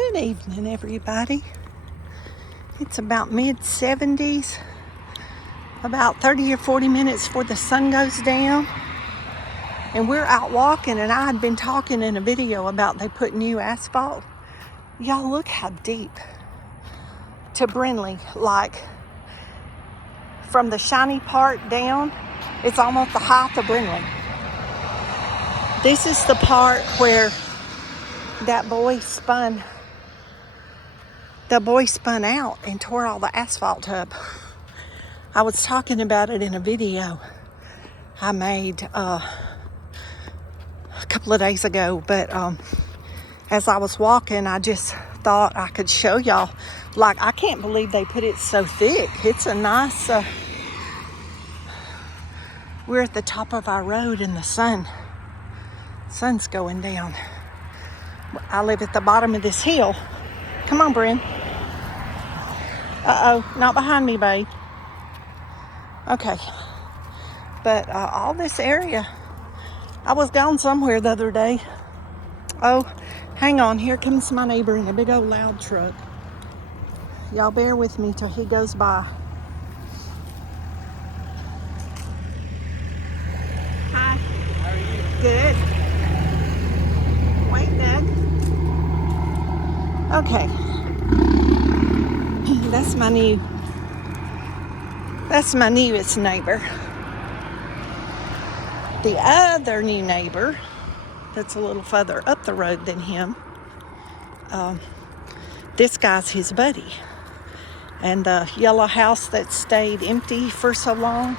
Good evening, everybody. It's about mid-70s, about 30 or 40 minutes before the sun goes down. And we're out walking, and I had been talking in a video about they put new asphalt. Y'all, look how deep to Brindley, like from the shiny part down, it's almost the height of Brindley. This is the part where that boy spun out and tore all the asphalt up. I was talking about it in a video I made a couple of days ago, but as I was walking, I just thought I could show y'all. Like, I can't believe they put it so thick. It's a nice, we're at the top of our road and the sun's going down. I live at the bottom of this hill. Come on, Bryn. Uh-oh, not behind me, babe. Okay. But all this area, I was gone somewhere the other day. Oh, hang on. Here comes my neighbor in a big old loud truck. Y'all bear with me till he goes by. Hi. How are you? Good. Wait, Dad. Okay. That's my newest neighbor. The other new neighbor that's a little further up the road than him, this guy's his buddy. And the yellow house that stayed empty for so long,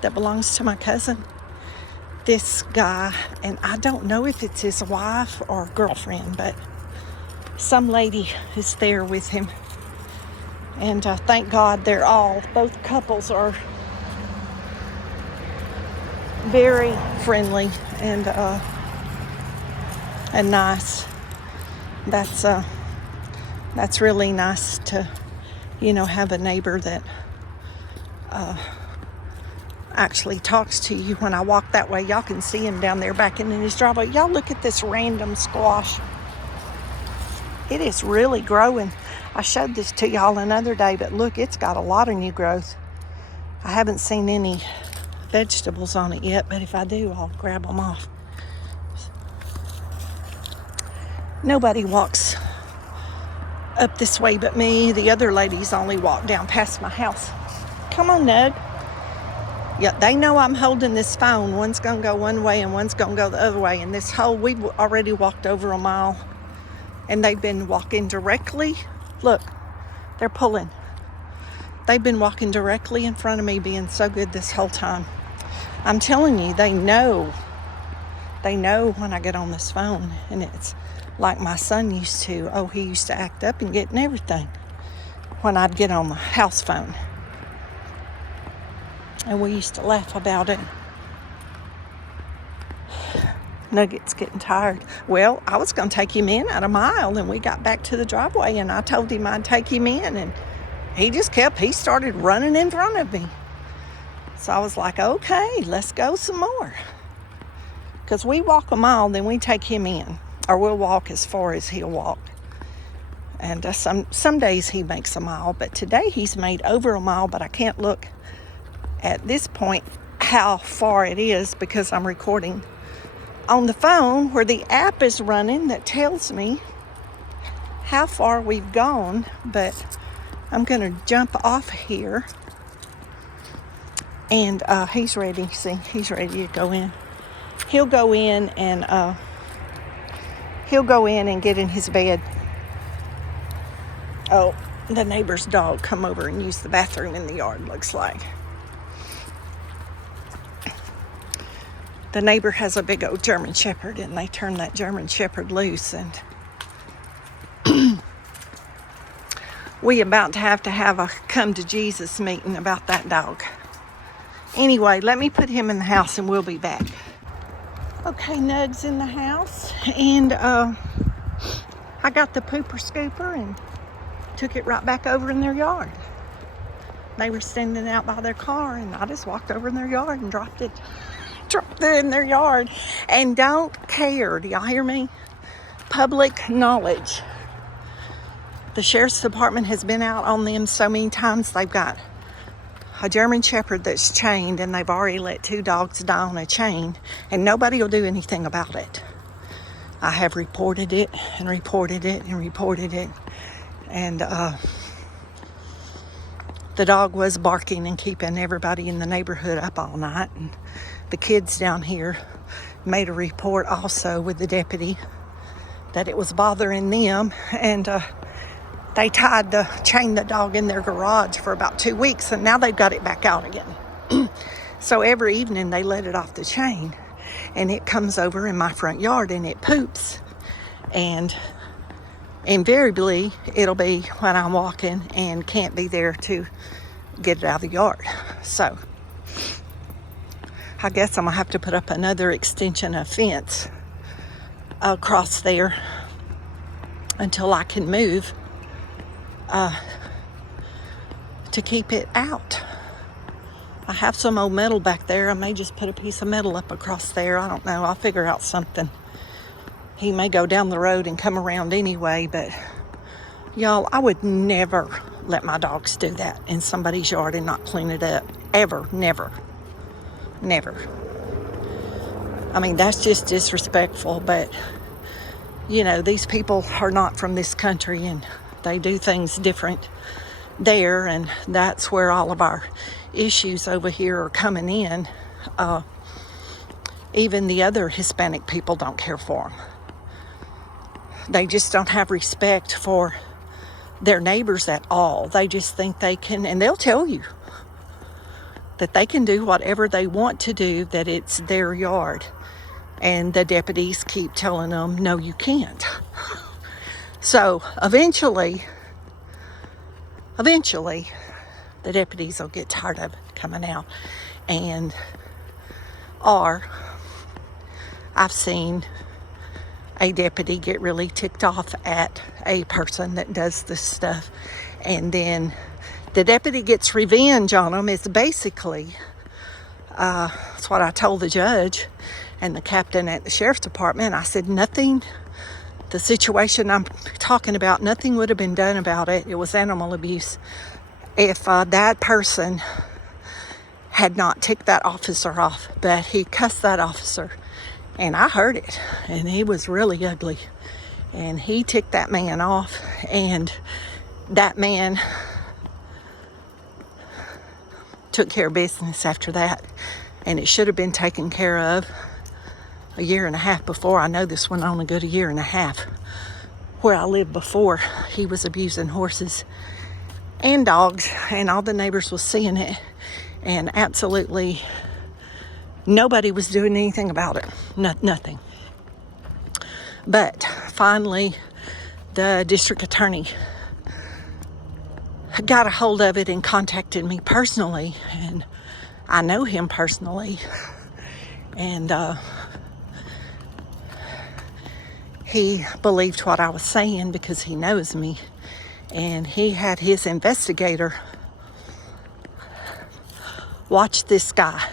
that belongs to my cousin, this guy, and I don't know if it's his wife or girlfriend, but some lady is there with him. And thank God both couples are very friendly and nice. That's really nice to, have a neighbor that actually talks to you. When I walk that way, y'all can see him down there backing in his driveway. Y'all look at this random squash. It is really growing. I showed this to y'all another day, but look, it's got a lot of new growth. I haven't seen any vegetables on it yet, but if I do, I'll grab them off. Nobody walks up this way but me. The other ladies only walk down past my house. Come on, Nug. Yeah, they know I'm holding this phone. One's gonna go one way and one's gonna go the other way. And we've already walked over a mile, and they've been walking directly. Look, they're pulling. They've been walking directly in front of me, being so good this whole time. I'm telling you, they know when I get on this phone, and it's like my son used to. Oh, he used to act up and get in everything when I'd get on the house phone. And we used to laugh about it. Nugget's getting tired. Well, I was going to take him in at a mile, and we got back to the driveway, and I told him I'd take him in, and he started running in front of me. So I was like, okay, let's go some more. Because we walk a mile, then we take him in. Or we'll walk as far as he'll walk. And some days he makes a mile, but today he's made over a mile, but I can't look at this point how far it is because I'm recording on the phone where the app is running that tells me how far we've gone. But I'm going to jump off here, and he's ready. See, he's ready to go in. He'll go in and get in his bed. Oh, the neighbor's dog come over and use the bathroom in the yard, looks like. The neighbor has a big old German Shepherd, and they turned that German Shepherd loose, and we about to have a come to Jesus meeting about that dog. Anyway, let me put him in the house and we'll be back. Okay, Nug's in the house, and I got the pooper scooper and took it right back over in their yard. They were standing out by their car, and I just walked over in their yard and dropped it in their yard. And don't care, do y'all hear me? public knowledge. The sheriff's department has been out on them so many times. They've got a German Shepherd that's chained, and they've already let 2 dogs die on a chain, and nobody will do anything about it. I have reported it and reported it and reported it, and the dog was barking and keeping everybody in the neighborhood up all night. And the kids down here made a report also with the deputy that it was bothering them, and they chained the dog in their garage for about 2 weeks, and now they've got it back out again. So every evening they let it off the chain, and it comes over in my front yard and it poops, and invariably it'll be when I'm walking and can't be there to get it out of the yard. So I guess I'm gonna have to put up another extension of fence across there until I can move to keep it out. I have some old metal back there. I may just put a piece of metal up across there. I don't know. I'll figure out something. He may go down the road and come around anyway, but y'all, I would never let my dogs do that in somebody's yard and not clean it up. Ever. Never. Never. I mean, that's just disrespectful, but you know, these people are not from this country, and they do things different there, and that's where all of our issues over here are coming in. Even the other Hispanic people don't care for them. They just don't have respect for their neighbors at all. They just think they can, and they'll tell you that they can do whatever they want to do, that it's their yard. And the deputies keep telling them, no, you can't. So eventually, the deputies will get tired of it coming out. I've seen a deputy get really ticked off at a person that does this stuff, and then the deputy gets revenge on them. It's basically, that's what I told the judge and the captain at the sheriff's department. I said, nothing, the situation I'm talking about, nothing would have been done about it. It was animal abuse. If that person had not ticked that officer off, but he cussed that officer, and I heard it, and he was really ugly, and he ticked that man off, and that man took care of business after that, and it should have been taken care of a year and a half before. I know this went on a good year and a half. Where I lived before, he was abusing horses and dogs, and all the neighbors was seeing it, and absolutely nobody was doing anything about it. Nothing. But finally, the district attorney got a hold of it and contacted me personally, and I know him personally, and he believed what I was saying because he knows me, and he had his investigator watch this guy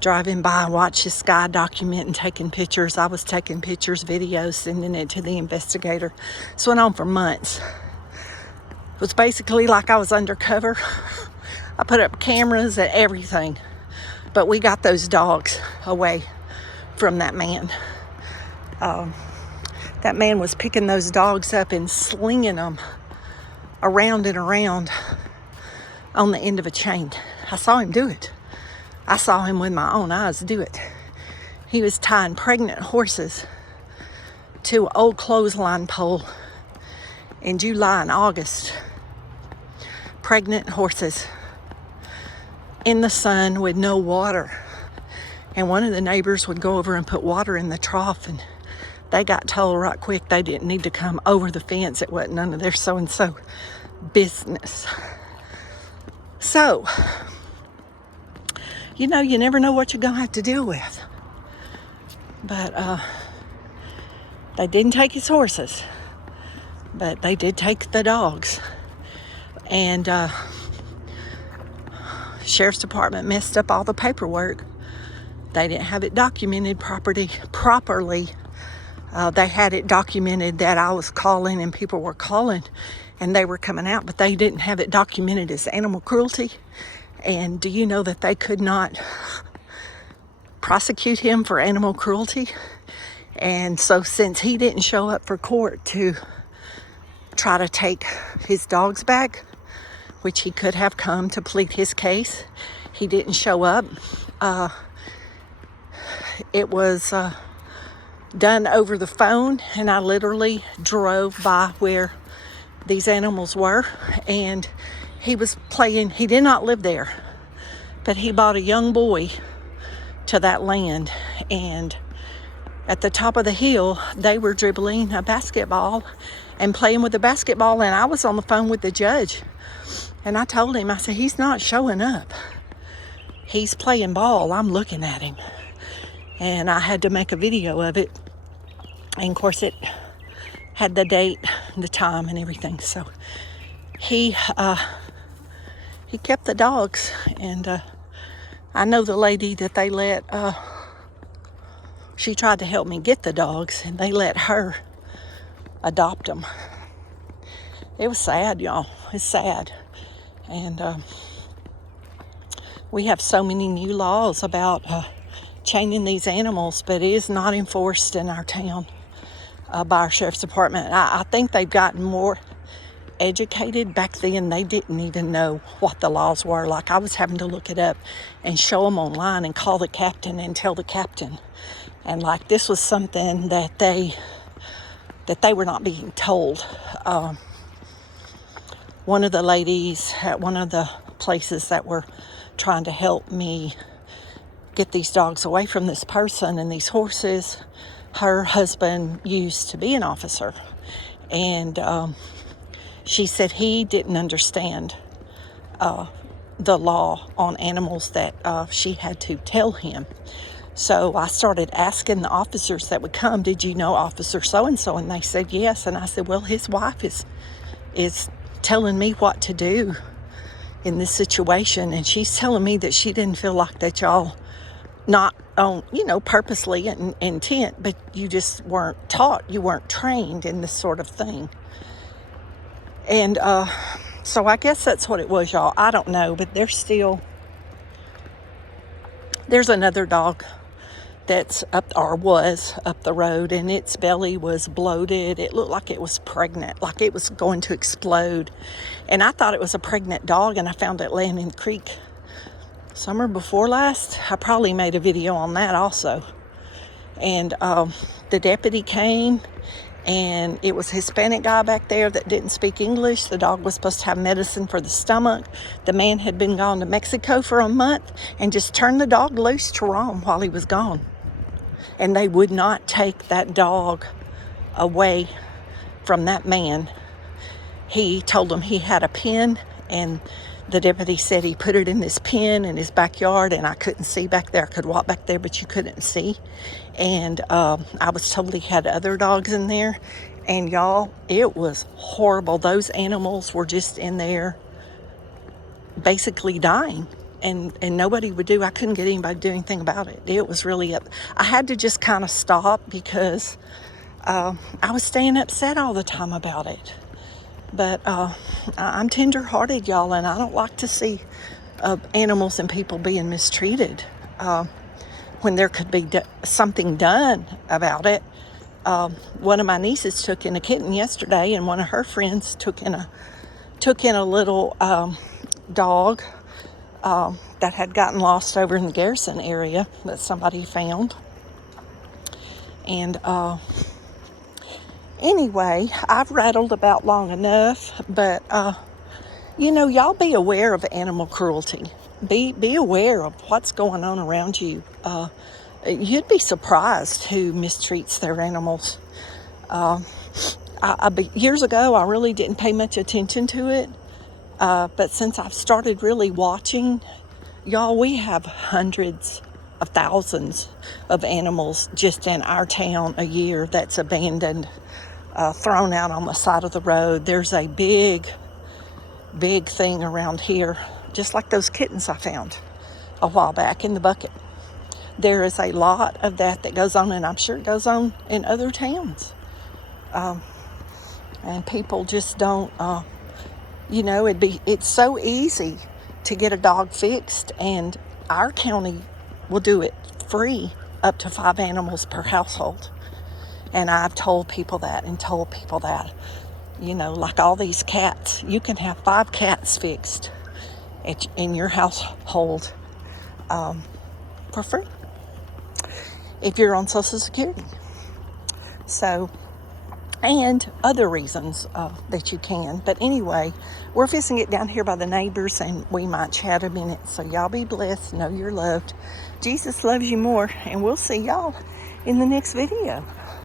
driving by, watch this guy documenting, taking pictures. I was taking pictures, videos, sending it to the investigator. This went on for months. It was basically like I was undercover. I put up cameras and everything, but we got those dogs away from that man. That man was picking those dogs up and slinging them around and around on the end of a chain. I saw him do it. I saw him with my own eyes do it. He was tying pregnant horses to an old clothesline pole in July and August. Pregnant horses in the sun with no water. And one of the neighbors would go over and put water in the trough, and they got told right quick they didn't need to come over the fence. It wasn't none of their so-and-so business. So, you know, you never know what you're going to have to deal with. But they didn't take his horses, but they did take the dogs. And Sheriff's Department messed up all the paperwork. They didn't have it documented properly. They had it documented that I was calling and people were calling and they were coming out, but they didn't have it documented as animal cruelty. And do you know that they could not prosecute him for animal cruelty? And so since he didn't show up for court to try to take his dogs back, which he could have come to plead his case, he didn't show up. It was done over the phone, and I literally drove by where these animals were, and he was playing. He did not live there, but he bought a young boy to that land, and at the top of the hill they were dribbling a basketball and playing with the basketball, and I was on the phone with the judge, and I told him, I said, he's not showing up, he's playing ball, I'm looking at him. And I had to make a video of it, and of course it had the date, the time, and everything. So he kept the dogs, and I know the lady that they let. She tried to help me get the dogs, and they let her adopt them. It was sad, y'all. It's sad, and we have so many new laws about chaining these animals, but it is not enforced in our town by our sheriff's department. I think they've gotten more educated. Back then they didn't even know what the laws were. Like, I was having to look it up and show them online and call the captain and tell the captain, and like this was something that they were not being told. One of the ladies at one of the places that were trying to help me get these dogs away from this person and these horses, her husband used to be an officer, and she said he didn't understand the law on animals, that she had to tell him. So I started asking the officers that would come, did you know Officer so-and-so? And they said yes. And I said, well, his wife is telling me what to do in this situation, and she's telling me that she didn't feel like that y'all, not on, purposely and intent, but you just weren't taught, you weren't trained in this sort of thing. And so I guess that's what it was, y'all. I don't know, but there's another dog that's was up the road, and its belly was bloated. It looked like it was pregnant, like it was going to explode. And I thought it was a pregnant dog, and I found it laying in the creek summer before last. I probably made a video on that also. And the deputy came, and it was a Hispanic guy back there that didn't speak English. The dog was supposed to have medicine for the stomach. The man had been gone to Mexico for a month and just turned the dog loose to roam while he was gone. And they would not take that dog away from that man. He told them he had a pen, and the deputy said he put it in this pen in his backyard, and I couldn't see back there. I could walk back there, but you couldn't see. And I was told he had other dogs in there. And y'all, it was horrible. Those animals were just in there basically dying. And nobody would I couldn't get anybody to do anything about it. It was really I had to just kind of stop, because I was staying upset all the time about it. But I'm tender-hearted, y'all, and I don't like to see animals and people being mistreated when there could be something done about it. One of my nieces took in a kitten yesterday, and one of her friends took in a little dog that had gotten lost over in the Garrison area that somebody found. And anyway, I've rattled about long enough, but y'all be aware of animal cruelty. Be aware of what's going on around you. You'd be surprised who mistreats their animals. Years ago, I really didn't pay much attention to it, but since I've started really watching, y'all, we have hundreds of thousands of animals just in our town a year that's abandoned, thrown out on the side of the road. There's a big thing around here, just like those kittens I found a while back in the bucket. there is a lot of that goes on, and I'm sure it goes on in other towns. And people just don't, it's so easy to get a dog fixed, and our county will do it free up to 5 animals per household. And I've told people that, like all these cats, you can have 5 cats fixed in your household for free if you're on Social Security. So, and other reasons that you can. But anyway, we're fixing it down here by the neighbors, and we might chat a minute. So y'all be blessed. Know you're loved. Jesus loves you more, and we'll see y'all in the next video.